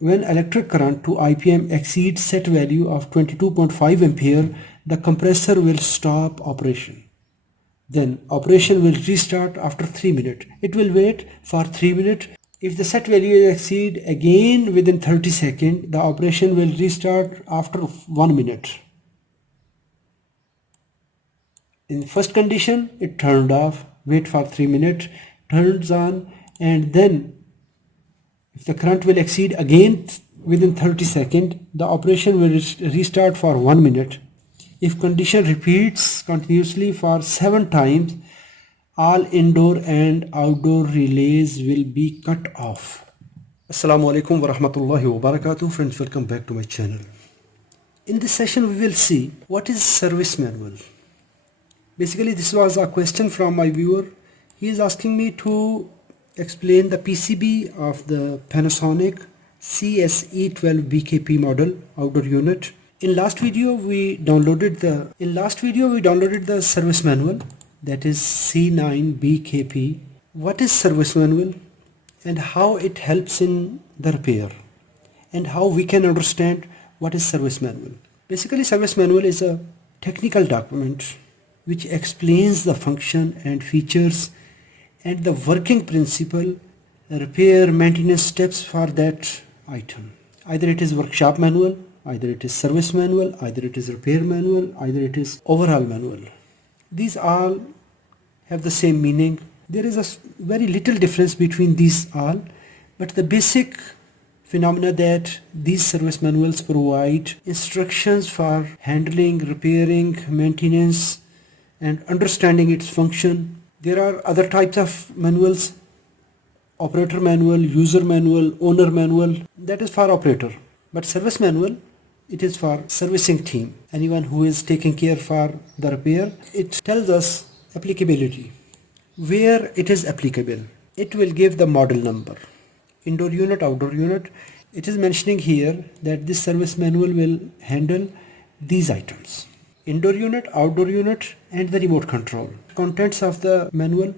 When electric current to IPM exceeds set value of 22.5 ampere, the compressor will stop operation. Then operation will restart after 3 minutes. It will wait for 3 minutes. If the set value is exceed again within 30 seconds, the operation will restart after 1 minute. In first condition, it turned off, wait for 3 minutes, turns on, and then if the current will exceed again within 30 seconds, the operation will restart for 1 minute. If condition repeats continuously for 7 times, all indoor and outdoor relays will be cut off. Assalamu alaikum wa rahmatullahi wa barakatuh. Friends, welcome back to my channel. In this session, we will see what is service manual. Basically, this was a question from my viewer. He is asking me to explain the PCB of the Panasonic CSE12BKP model outdoor unit. In last video we downloaded the service manual, that is C9BKP. What is service manual and how it helps in the repair, and how we can understand what is service manual. Basically, service manual is a technical document which explains the function and features and the working principle, repair, maintenance steps for that item. Either it is workshop manual, either it is service manual, either it is repair manual, either it is overhaul manual. These all have the same meaning. There is a very little difference between these all, but the basic phenomena that these service manuals provide instructions for handling, repairing, maintenance, and understanding its function. There are other types of manuals: operator manual, user manual, owner manual. That is for operator. But service manual, it is for servicing team, anyone who is taking care for the repair. It tells us applicability, where it is applicable. It will give the model number. Indoor unit, outdoor unit. It is mentioning here that this service manual will handle these items: indoor unit, outdoor unit, and the remote control. Contents of the manual: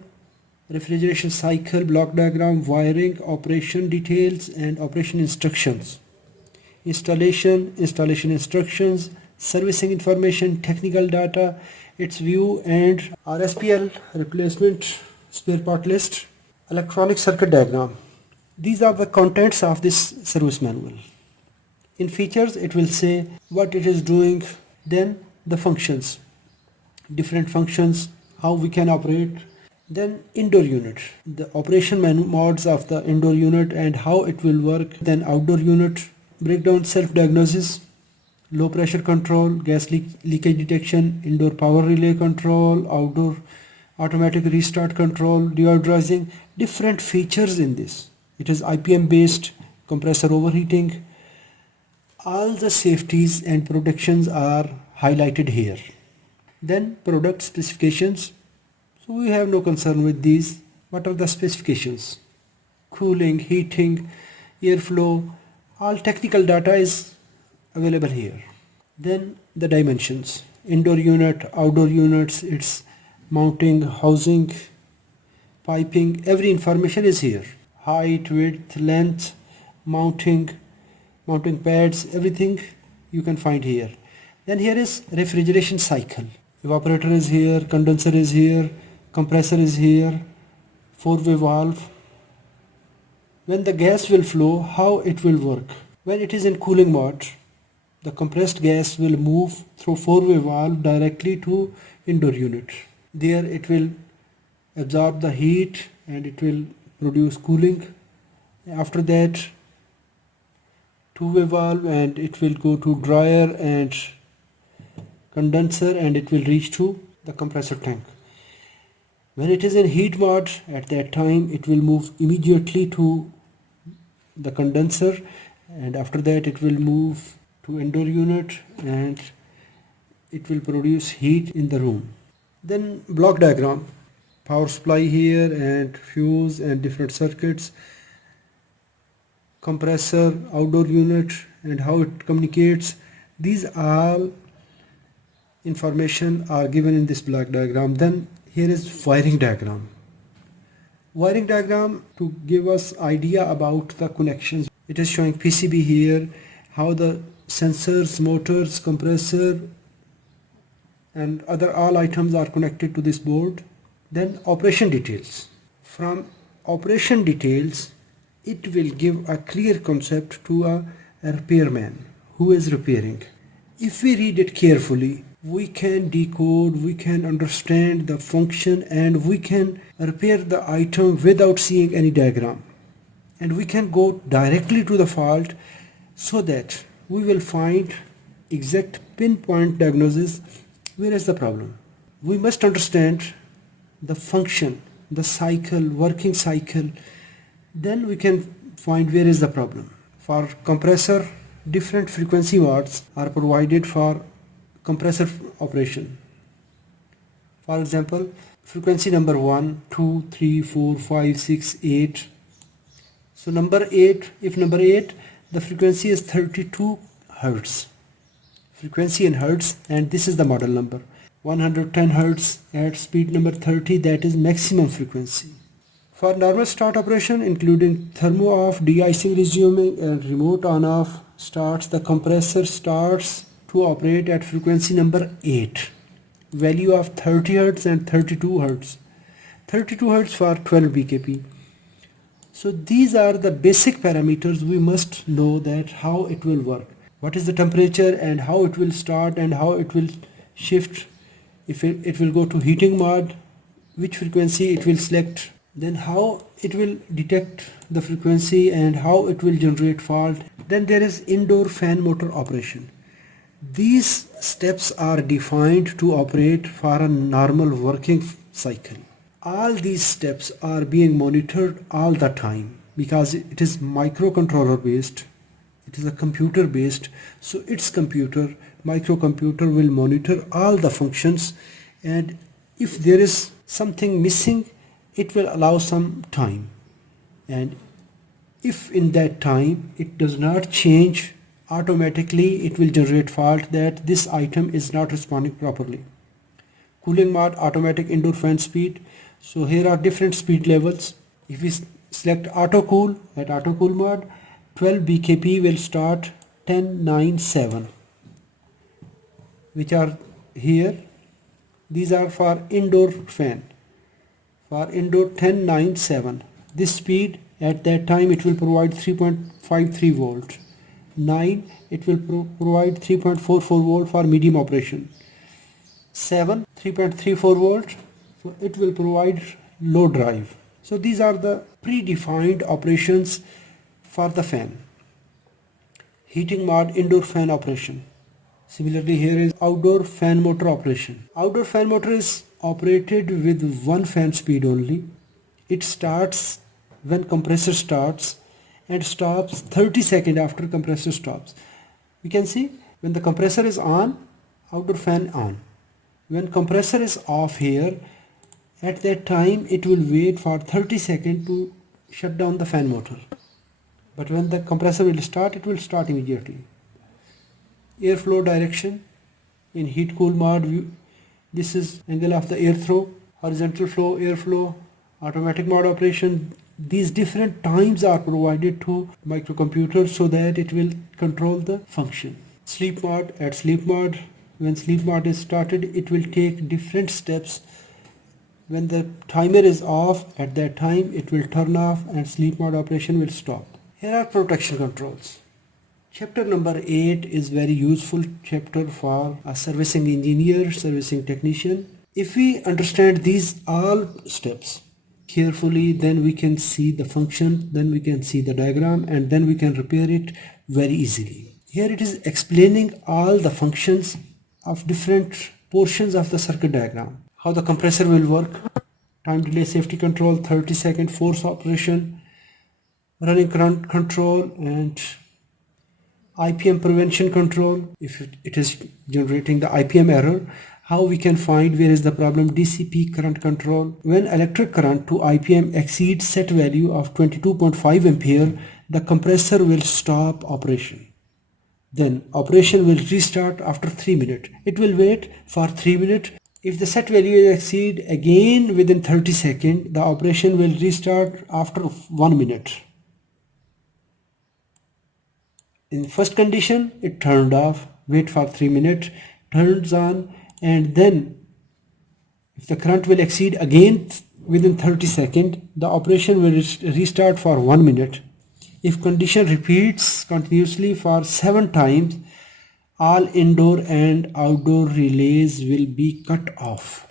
refrigeration cycle, block diagram, wiring, operation details and operation instructions, installation instructions, servicing information, technical data, its view, and RSPL, replacement spare part list, electronic circuit diagram. These are the contents of this service manual. In features, it will say what it is doing, then the functions, different functions, how we can operate. Then indoor unit, the operation modes of the indoor unit and how it will work. Then outdoor unit, breakdown, self-diagnosis, low pressure control, gas leakage detection, indoor power relay control, outdoor automatic restart control, deodorizing. Different features in this. It is IPM based, compressor overheating. All the safeties and protections are highlighted here. Then product specifications. So we have no concern with these. What are the specifications? Cooling, heating, airflow, all technical data is available here. Then the dimensions: indoor unit, outdoor units, its mounting, housing, piping, every information is here. Height, width, length, mounting pads, everything you can find here. Then here is refrigeration cycle. Evaporator is here, condenser is here, compressor is here, 4-way valve. When the gas will flow, how it will work. When it is in cooling mode, the compressed gas will move through 4-way valve directly to indoor unit. There it will absorb the heat and it will produce cooling. After that, 2-way valve, and it will go to dryer and condenser, and it will reach to the compressor tank. When it is in heat mode, at that time it will move immediately to the condenser, and after that it will move to indoor unit and it will produce heat in the room. Then block diagram, power supply here and fuse and different circuits, compressor, outdoor unit and how it communicates. These all information are given in this block diagram. Then here is wiring diagram. Wiring diagram to give us idea about the connections. It is showing PCB here, how the sensors, motors, compressor and other all items are connected to this board. Then operation details. From operation details, it will give a clear concept to a repairman who is repairing. If we read it carefully, we can decode, we can understand the function, and we can repair the item without seeing any diagram. And we can go directly to the fault so that we will find exact pinpoint diagnosis where is the problem. We must understand the function, the cycle, working cycle, then we can find where is the problem. For compressor, different frequency modes are provided for compressor operation. For example, frequency number 1, 2, 3, 4, 5, 6, 8. So number 8, if number 8, the frequency is 32 Hertz. Frequency in Hertz, and this is the model number. 110 Hertz at speed number 30, that is maximum frequency. For normal start operation, including thermo off, de-icing resuming and remote on off starts, the compressor starts to operate at frequency number 8. Value of 30 Hertz and 32 Hertz. 32 Hertz for 12 BKP. So these are the basic parameters we must know that how it will work. What is the temperature and how it will start and how it will shift. If it will go to heating mode, which frequency it will select. Then how it will detect the frequency and how it will generate fault. Then there is indoor fan motor operation. These steps are defined to operate for a normal working cycle. All these steps are being monitored all the time because it is microcontroller based. It is a computer based, so its microcomputer will monitor all the functions, and if there is something missing, it will allow some time, and if in that time it does not change, automatically it will generate fault that this item is not responding properly. Cooling mode, automatic indoor fan speed. So here are different speed levels. If we select auto cool, at auto cool mode, 12 BKP will start 1097, which are here. These are for indoor fan. For indoor 1097, this speed at that time it will provide 3.53 volt. 9 it will provide 3.44 volt for medium operation. 7 3.34 volt, so it will provide low drive. So these are the predefined operations for the fan. Heating mode, indoor fan operation. Similarly, here is outdoor fan motor operation. Outdoor fan motor is operated with one fan speed only. It starts when compressor starts and stops 30 seconds after compressor stops. We can see when the compressor is on, outdoor fan on. When compressor is off here, at that time it will wait for 30 seconds to shut down the fan motor. But when the compressor will start, it will start immediately. Airflow direction in heat cool mode, this is angle of the airflow, horizontal flow, airflow, automatic mode operation. These different times are provided to microcomputer so that it will control the function. Sleep mode, at sleep mode, when sleep mode is started, it will take different steps. When the timer is off, at that time it will turn off and sleep mode operation will stop. Here are protection controls. Chapter number 8 is very useful chapter for a servicing engineer, servicing technician. If we understand these all steps carefully, then we can see the function, then we can see the diagram, and then we can repair it very easily. Here it is explaining all the functions of different portions of the circuit diagram. How the compressor will work, time delay safety control, 30-second force operation, running current control, and IPM prevention control. If it is generating the IPM error, how we can find where is the problem, DCP current control. When electric current to IPM exceeds set value of 22.5 ampere, the compressor will stop operation. Then operation will restart after 3 minutes. It will wait for 3 minutes. If the set value is exceed again within 30 seconds, the operation will restart after 1 minute. In first condition, it turned off, wait for 3 minutes, turns on, and then if the current will exceed again within 30 seconds, the operation will restart for 1 minute. If condition repeats continuously for 7 times, all indoor and outdoor relays will be cut off.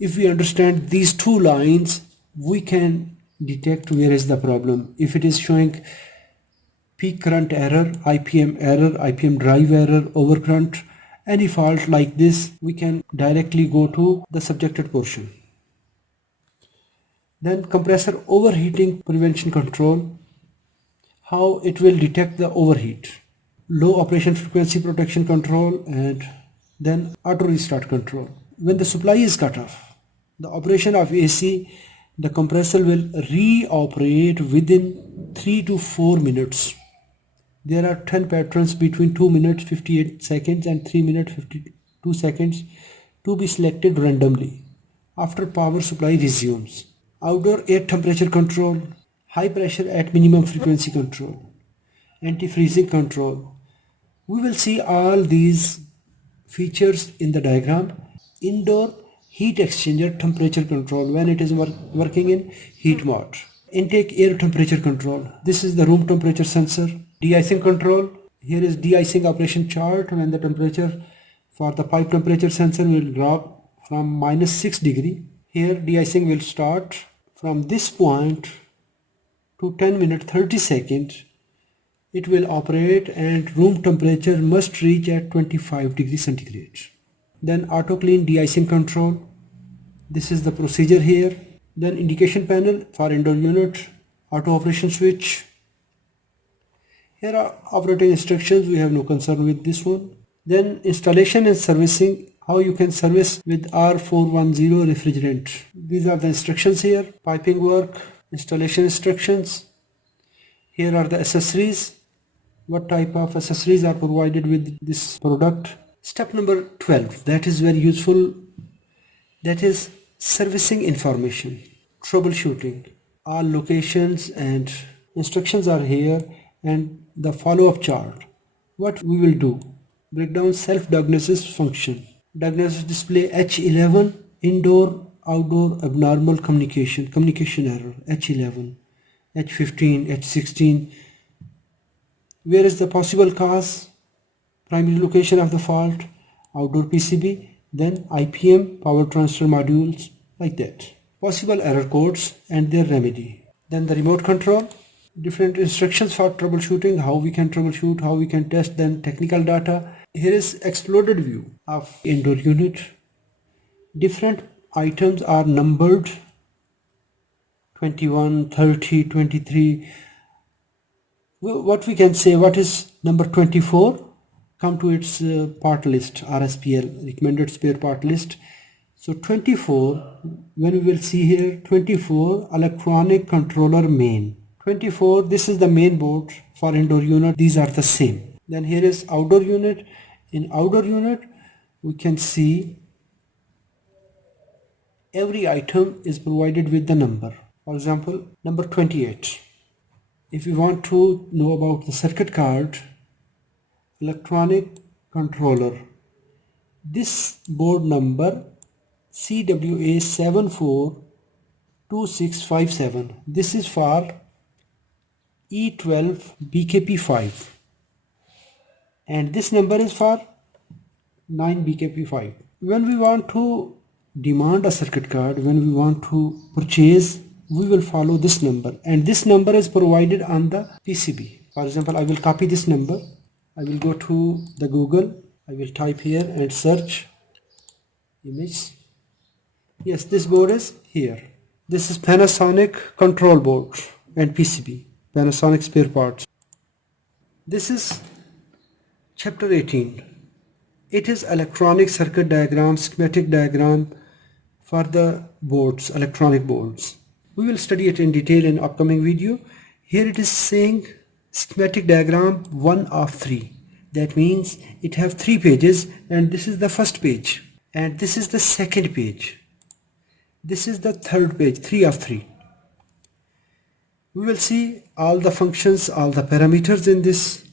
If we understand these two lines, we can detect where is the problem. If it is showing peak current error, IPM drive error, overcurrent, any fault like this, we can directly go to the subjected portion. Then compressor overheating prevention control, how it will detect the overheat. Low operation frequency protection control, and then auto restart control. When the supply is cut off, the operation of AC, the compressor will re-operate within 3 to 4 minutes. There are 10 patterns between 2 minutes 58 seconds and 3 minutes 52 seconds to be selected randomly after power supply resumes. Outdoor air temperature control, high pressure at minimum frequency control, anti-freezing control. We will see all these features in the diagram. Indoor heat exchanger temperature control when it is working in heat mode. Intake air temperature control. This is the room temperature sensor. De-icing control. Here is de-icing operation chart when the temperature for the pipe temperature sensor will drop from -6 degree. Here de-icing will start from this point to 10 minutes 30 seconds. It will operate and room temperature must reach at 25 degrees centigrade. Then auto clean de-icing control. This is the procedure here. Then indication panel for indoor unit, auto operation switch. Here are operating instructions, we have no concern with this one. Then installation and servicing, how you can service with R410 refrigerant. These are the instructions here. Piping work, installation instructions. Here are the accessories. What type of accessories are provided with this product. Step number 12, that is very useful. That is servicing information, troubleshooting. All locations and instructions are here and the follow-up chart. What we will do, break down self-diagnosis function. Diagnosis display H11, indoor, outdoor, abnormal communication error, H11, H15, H16. Where is the possible cause? Primary location of the fault, outdoor PCB, then IPM, power transfer modules, like that. Possible error codes and their remedy. Then the remote control, different instructions for troubleshooting, how we can troubleshoot, how we can test, then technical data. Here is exploded view of indoor unit. Different items are numbered 21, 30, 23. What we can say, what is number 24? Come to its part list, RSPL, recommended spare part list. So 24, when we will see here, 24 electronic controller main. 24, this is the main board for indoor unit. These are the same. Then here is outdoor unit. In outdoor unit, we can see every item is provided with the number. For example, number 28. If you want to know about the circuit card, electronic controller, this board number CWA742657, this is for E12 BKP5 and this number is for 9 BKP5. When we want to demand a circuit card, when we want to purchase, we will follow this number and this number is provided on the PCB. For example, I will copy this number. I will go to the Google. I will type here and search image. Yes, this board is here. This is Panasonic control board and PCB, Panasonic spare parts. This is chapter 18. It is electronic circuit diagram, schematic diagram for the boards, electronic boards. We will study it in detail in upcoming video. Here it is saying schematic diagram 1 of 3. That means it have 3 pages and this is the first page and this is the second page. This is the third page, 3 of 3. We will see all the functions, all the parameters in this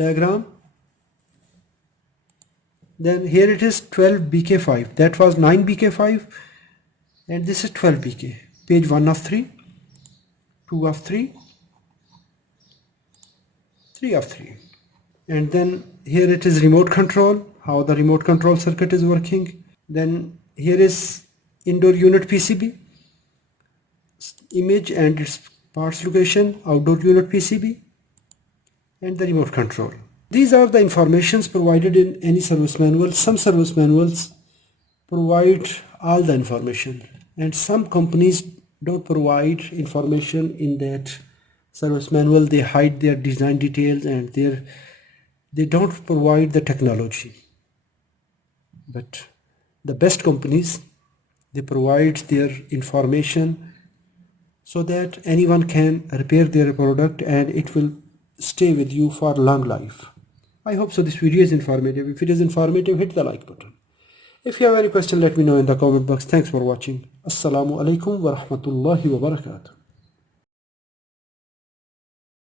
diagram. Then here it is 12 BK5, that was 9 BK5, and this is 12 BK. Page 1 of 3, 2 of 3, 3 of 3. And then here it is remote control, how the remote control circuit is working. Then here is indoor unit PCB, image and its parts location, outdoor unit PCB, and the remote control. These are the informations provided in any service manual. Some service manuals provide all the information, and some companies don't provide information in that service manual. They hide their design details and they don't provide the technology. But the best companies, they provide their information so that anyone can repair their product and it will stay with you for long life. I hope so this video is informative. If it is informative, hit the like button. If you have any question, let me know in the comment box. Thanks for watching. Assalamu alaikum wa rahmatullahi wa barakatuh.